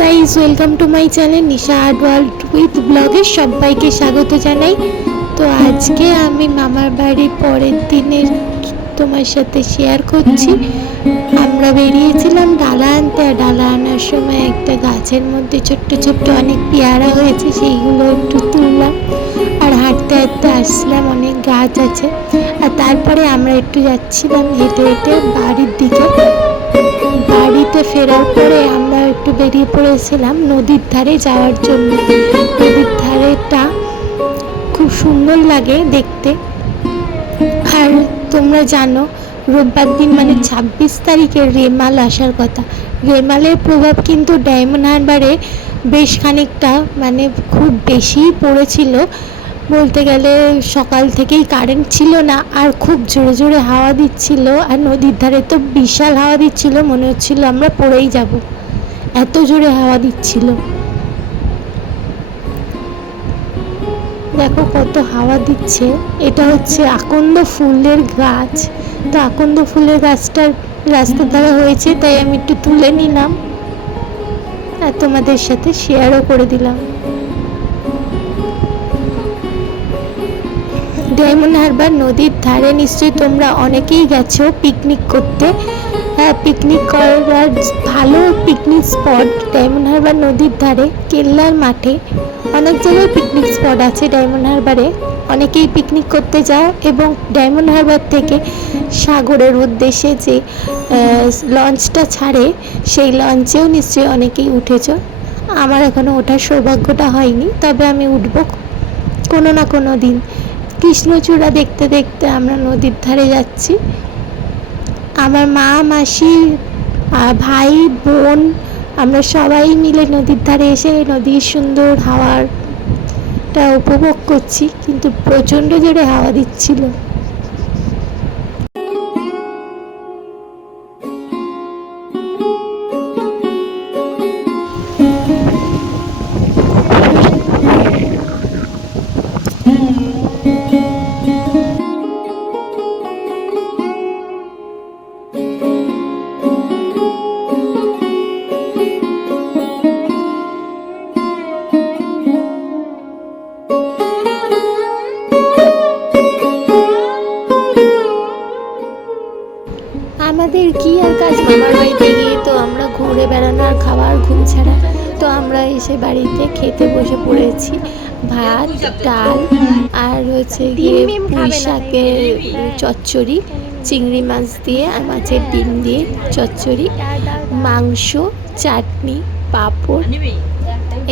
Guys welcome to my channel Nisha art world with ব্লগে সবাইকে স্বাগত জানাই। তো আজকে আমি মামার বাড়ির পরের দিনের তোমার সাথে শেয়ার করছি। আমরা বেরিয়েছিলাম ডালা আনতে, আর ডালা আনার সময় একটা গাছের মধ্যে ছোট্ট ছোট্ট অনেক পেয়ারা হয়েছে, সেইগুলো একটু তুললাম। আর হাঁটতে হাঁটতে আসলাম, অনেক গাছ আছে। আর তারপরে আমরা একটু যাচ্ছিলাম হেঁটে হেঁটে বাড়ির দিকে। বাড়িতে ফেরার পরে আমরা একটু বেরিয়ে পড়েছিলাম নদীর ধারে যাওয়ার জন্য। নদীর ধারেটা খুব সুন্দর লাগে দেখতে। আর তোমরা জানো, রোববার দিন মানে ছাব্বিশ তারিখে রেমাল আসার কথা। রেমালের প্রভাব কিন্তু ডায়মন্ড হারবারে বেশ খানিকটা মানে খুব বেশিই পড়েছিল। বলতে গেলে সকাল থেকেই কারেন্ট ছিল না, আর খুব জোরে জোরে হাওয়া দিচ্ছিল, আর নদীর ধারে তো বিশাল হাওয়া দিচ্ছিল, মনে হচ্ছিল আমরা পড়েই যাব। এত জোরে হাওয়া দিচ্ছিল। দেখো কত হাওয়া দিচ্ছে, এটা হচ্ছে আকন্দ ফুলের গাছ। তো আকন্দ ফুলের গাছটার রাস্তার ধারে হয়েছে, তাই আমি একটু তুলে নিলাম, আর তোমাদের সাথে শেয়ারও করে দিলাম। ডায়মন্ড হারবার নদীর ধারে নিশ্চয়ই তোমরা অনেকেই গেছো পিকনিক করতে। হ্যাঁ পিকনিক করার ভালো পিকনিক স্পট ডায়মন্ড হারবার নদীর ধারে, কেল্লার মাঠে। অনেক জায়গায় পিকনিক স্পট আছে ডায়মন্ড হারবারে। অনেকেই পিকনিক করতে যাও এবং ডায়মন্ড হারবার থেকে সাগরের উদ্দেশ্যে যে লঞ্চটা ছাড়ে, সেই লঞ্চেও নিশ্চয়ই অনেকেই উঠেছ। আমার এখনও ওঠার সৌভাগ্যটা হয়নি, তবে আমি উঠব কোনো না কোনো দিন। কৃষ্ণচূড়া দেখতে দেখতে আমরা নদীর ধারে যাচ্ছি। আমার মা, মাসি ভাই, বোন, আমরা সবাই মিলে নদীর ধারে এসে নদীর সুন্দর হাওয়ারটা উপভোগ করছি, কিন্তু প্রচণ্ড জোরে হাওয়া দিচ্ছিল। আমাদের কি আর কাজ? মামার বাড়িতে গিয়ে তো আমরা ঘুরে বেড়ানো আর খাওয়ার ঘুম ছাড়া। তো আমরা এসে বাড়িতে খেতে বসে পড়েছি। ভাত ডাল আর হচ্ছে গিয়ে পুঁই শাকের চচ্চড়ি চিংড়ি মাছ দিয়ে আর মাছের ডিম দিয়ে চচ্চড়ি মাংস চাটনি পাঁপড়।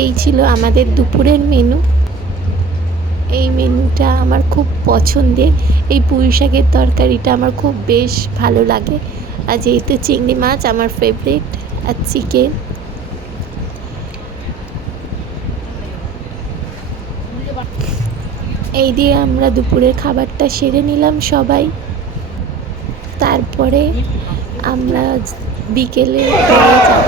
এই ছিল আমাদের দুপুরের মেনু। এই মেনুটা আমার খুব পছন্দের। এই পুঁই শাকের তরকারিটা আমার খুব বেশ ভালো লাগে। আর যেহেতু চিংড়ি মাছ আমার ফেভারিট আর চিকেন এই দিয়ে আমরা দুপুরের খাবারটা সেরে নিলাম সবাই। তারপরে আমরা বিকেলে যাব।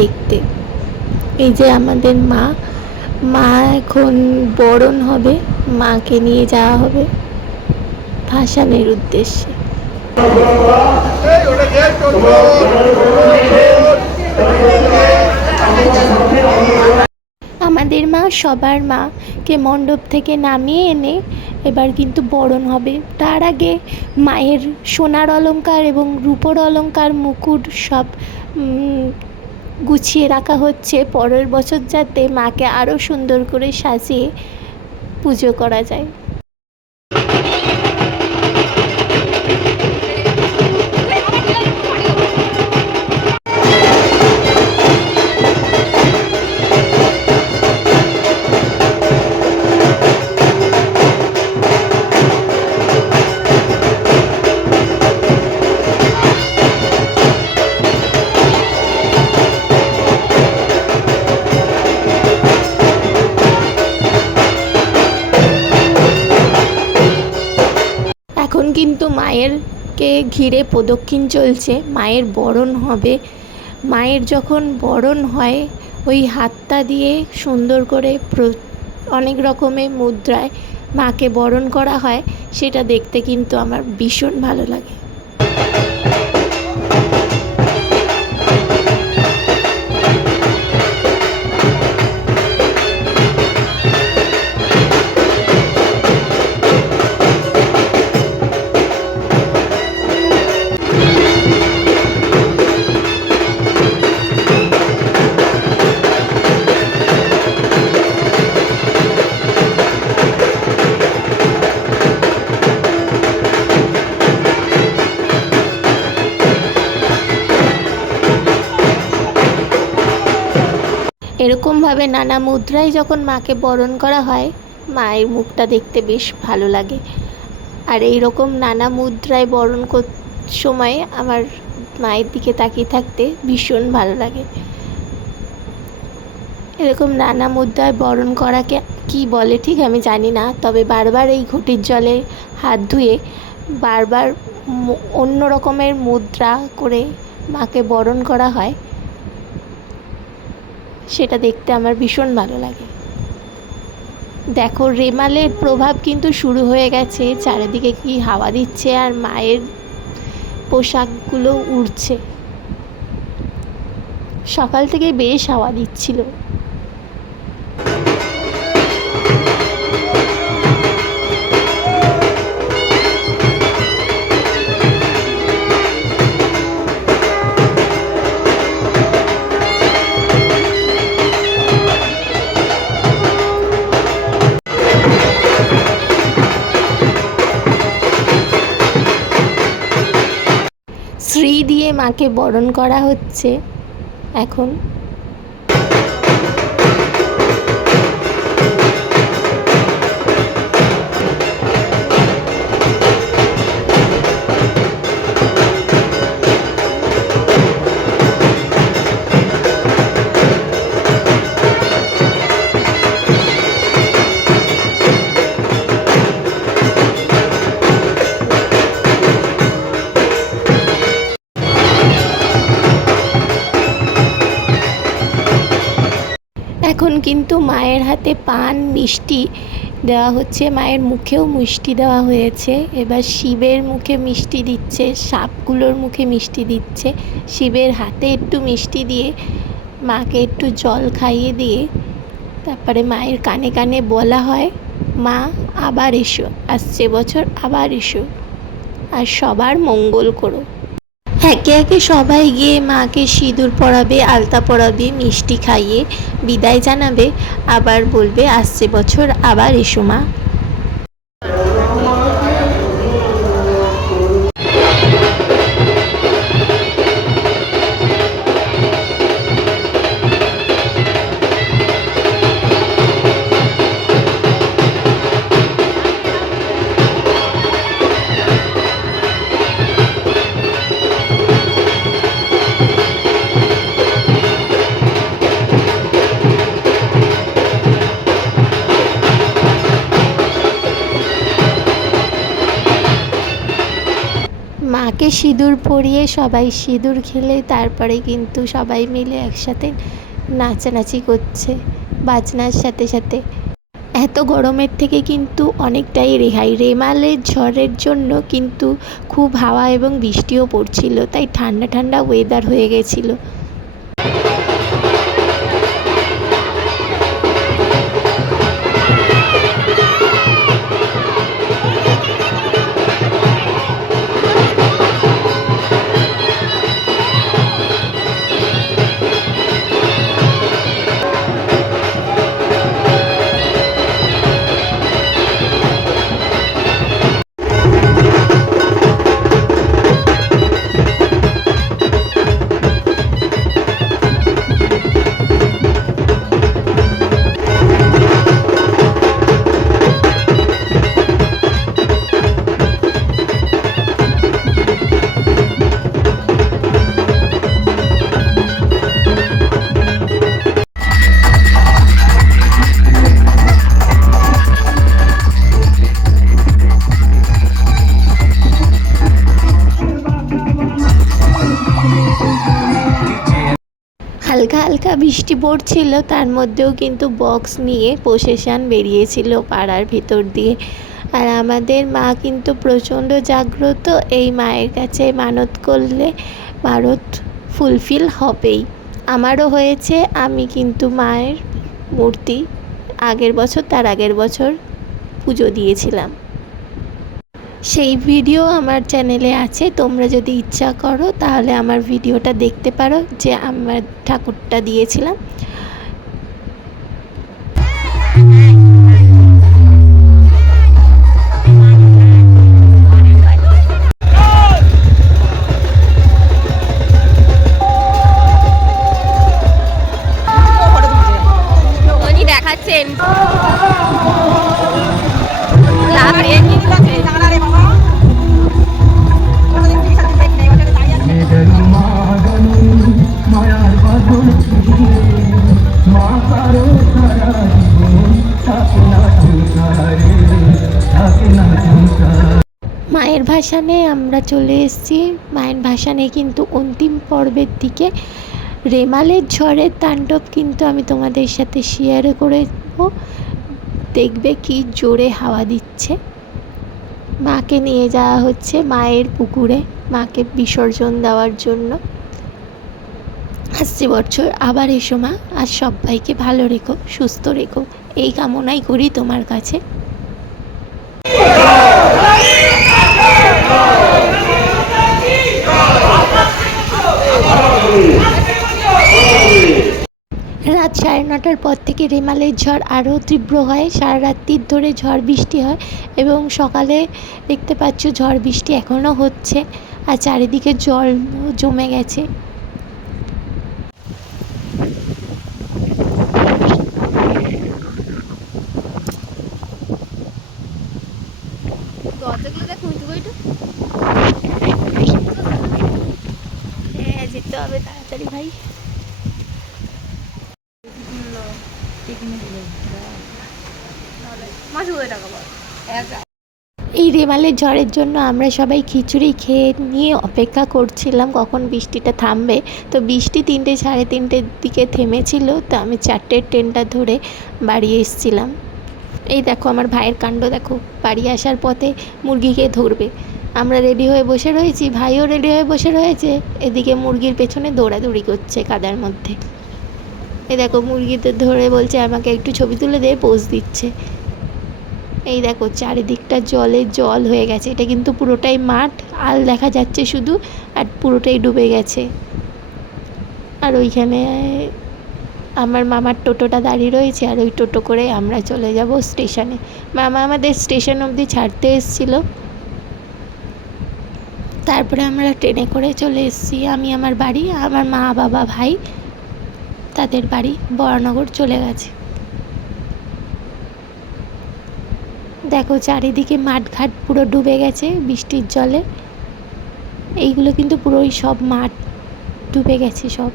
দেখতে? এই যে আমাদের মা মা এখন বরণ হবে, মাকে নিয়ে যাওয়া হবে ভাসানের উদ্দেশ্যে। আমাদের মা, সবার মাকে মণ্ডপ থেকে নামিয়ে এনে এবার কিন্তু বরণ হবে। তার আগে মায়ের সোনার অলংকার এবং রূপোর অলংকার, মুকুট সব গুছিয়ে রাখা হচ্ছে। পরের বছর যাতে মাকে আরও সুন্দর করে সাজিয়ে পুজো করা যায়। এখন কিন্তু মায়েরকে ঘিরে প্রদক্ষিণ চলছে। মায়ের বরণ হবে। মায়ের যখন বরণ হয়, ওই হাতটা দিয়ে সুন্দর করে অনেক রকমের মুদ্রায় মাকে বরণ করা হয়, সেটা দেখতে কিন্তু আমার ভীষণ ভালো লাগে। এরকমভাবে নানা মুদ্রায় যখন মাকে বরণ করা হয়, মায়ের মুখটা দেখতে বেশ ভালো লাগে। আর এই রকম নানা মুদ্রায় বরণ কর, সময় আমার মায়ের দিকে তাকিয়ে থাকতে ভীষণ ভালো লাগে। এরকম নানা মুদ্রায় বরণ করাকে কি বলে ঠিক আমি জানি না, তবে বারবার এই ঘটির জলে হাত ধুয়ে বারবার অন্য রকমের মুদ্রা করে মাকে বরণ করা হয়। সেটা দেখতে আমার ভীষণ ভালো লাগে। দেখো, রেমালের প্রভাব কিন্তু শুরু হয়ে গেছে, চারিদিকে কি হাওয়া দিচ্ছে আর মায়ের পোশাকগুলো উড়ছে। সকাল থেকে বেশ হাওয়া দিচ্ছিল। মাকে বরণ করা হচ্ছে। এখন এখন কিন্তু মায়ের হাতে পান, মিষ্টি দেওয়া হচ্ছে। মায়ের মুখেও মিষ্টি দেওয়া হয়েছে। এবার শিবের মুখে মিষ্টি দিচ্ছে, সাপগুলোর মুখে মিষ্টি দিচ্ছে। শিবের হাতে একটু মিষ্টি দিয়ে, মাকে একটু জল খাইয়ে দিয়ে তারপরে মায়ের কানে কানে বলা হয়, মা, আবার এসো। আসছে বছর, আবার এসো। আর সবার মঙ্গল করো। একে একে সবাই গিয়ে মাকে সিঁদুর পরাবে, আলতা পরাবে, মিষ্টি খাইয়ে বিদায় জানাবে। আবার বলবে, আসছে বছর, আবার এসো মা। সিঁদুর পরিয়ে সবাই সিঁদুর খেলে, তারপরে কিন্তু সবাই মিলে একসাথে নাচানাচি করছে বাজনার সাথে সাথে। এত গরমের থেকে কিন্তু অনেকটাই রেহাই। রেমালের ঝড়ের জন্য কিন্তু খুব হাওয়া এবং বৃষ্টিও পড়ছিল, তাই ঠান্ডা ঠান্ডা ওয়েদার হয়ে গেছিল। হালকা হালকা বৃষ্টি পড়ছিল, তার মধ্যেও কিন্তু বক্স নিয়ে প্রসেশন বেরিয়েছিল পাড়ার ভিতর দিয়ে। আর আমাদের মা কিন্তু প্রচণ্ড জাগ্রত, এই মায়ের কাছে মানত করলে মানত ফুলফিল হবেই। আমারও হয়েছে, আমি কিন্তু মায়ের মূর্তি আগের বছর, তার আগের বছর পুজো দিয়েছিলাম। সেই ভিডিও আমার চ্যানেলে আছে, তোমরা যদি ইচ্ছা করো তাহলে আমার ভিডিওটা দেখতে পারো যে আমার ঠাকুরটা দিয়েছিলাম। মায়ের ভাসানে আমরা চলে এসেছি। মায়ের ভাসানে কিন্তু অন্তিম পর্বের দিকে। রেমালের ঝড়ের তাণ্ডব কিন্তু আমি তোমাদের সাথে শেয়ার করে। দেখবে কি জোরে হাওয়া দিচ্ছে। মাকে নিয়ে যাওয়া হচ্ছে মায়ের পুকুরে, মাকে বিসর্জন দেওয়ার জন্য। আসছে বছর, আবার এসো মা। আর সবাইকে ভালো রেখো, সুস্থ রেখো। এই কামনাই করি তোমার কাছে। রাত সাড়ে নটার পর থেকে রেমালের ঝড় আরও তীব্র হয়। সারা রাত্রির ধরে ঝড় বৃষ্টি হয় এবং সকালে দেখতে পাচ্ছ ঝড় বৃষ্টি এখনও হচ্ছে আর চারিদিকে জল জমে গেছে। হ্যাঁ যেতে হবে তাড়াতাড়ি ভাই মাসে বই টাকা পাবো এই রেমালের ঝড়ের জন্য আমরা সবাই খিচুড়ি খেয়ে নিয়ে অপেক্ষা করছিলাম, কখন বৃষ্টিটা থামবে। তো বৃষ্টি তিনটে সাড়ে তিনটের দিকে থেমেছিল, তো আমি চারটের ট্রেনটা ধরে বাড়ি এসেছিলাম। এই দেখো আমার ভাইয়ের কাণ্ড, দেখো, বাড়ি আসার পথে মুরগিকে ধরবে? আমরা রেডি হয়ে বসে রয়েছি, ভাইও রেডি হয়ে বসে রয়েছে, এদিকে মুরগির পেছনে দৌড়াদৌড়ি করছে কাদার মধ্যে। এ দেখো মুরগিতে ধরে বলছে, আমাকে একটু ছবি তুলে দিয়ে পোজ দিচ্ছে। এই দেখো চারিদিকটা জলে জল হয়ে গেছে। এটা কিন্তু পুরোটাই মাঠ, আল দেখা যাচ্ছে শুধু, আর পুরোটাই ডুবে গেছে। আর ওইখানে আমার মামার টোটোটা দাঁড়িয়ে রয়েছে, আর ওই টোটো করে আমরা চলে যাব স্টেশনে। মামা আমাদের স্টেশন অবধি ছাড়তে এসেছিল। তারপরে আমরা ট্রেনে করে চলে এসেছি। আমি, আমার বাড়ি, আমার মা, বাবা, ভাই, তাদের বাড়ি, বরানগর চলে গেছে। দেখো চারিদিকে মাঠঘাট পুরো ডুবে গেছে, বৃষ্টির জলে। এইগুলো কিন্তু পুরোই সব মাঠ ডুবে গেছে সব।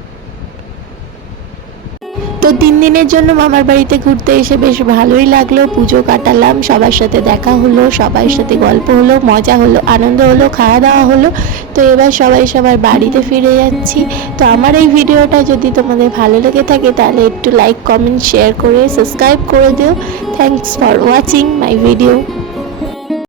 তিন দিনের জন্য মামার বাড়িতে ঘুরতে এসে বেশ ভালোই লাগল। পুজো কাটালাম, সবার সাথে দেখা হলো, সবার সাথে গল্প হলো, মজা হলো, আনন্দ হলো খাওয়া দাওয়া হলো। তো এবার সবাই সবার বাড়িতে ফিরে যাচ্ছি। তো আমার এই ভিডিওটা যদি তোমাদের ভালো লেগে থাকে, তাহলে একটু লাইক কমেন্ট শেয়ার করে সাবস্ক্রাইব করে দিও। Thanks for watching my video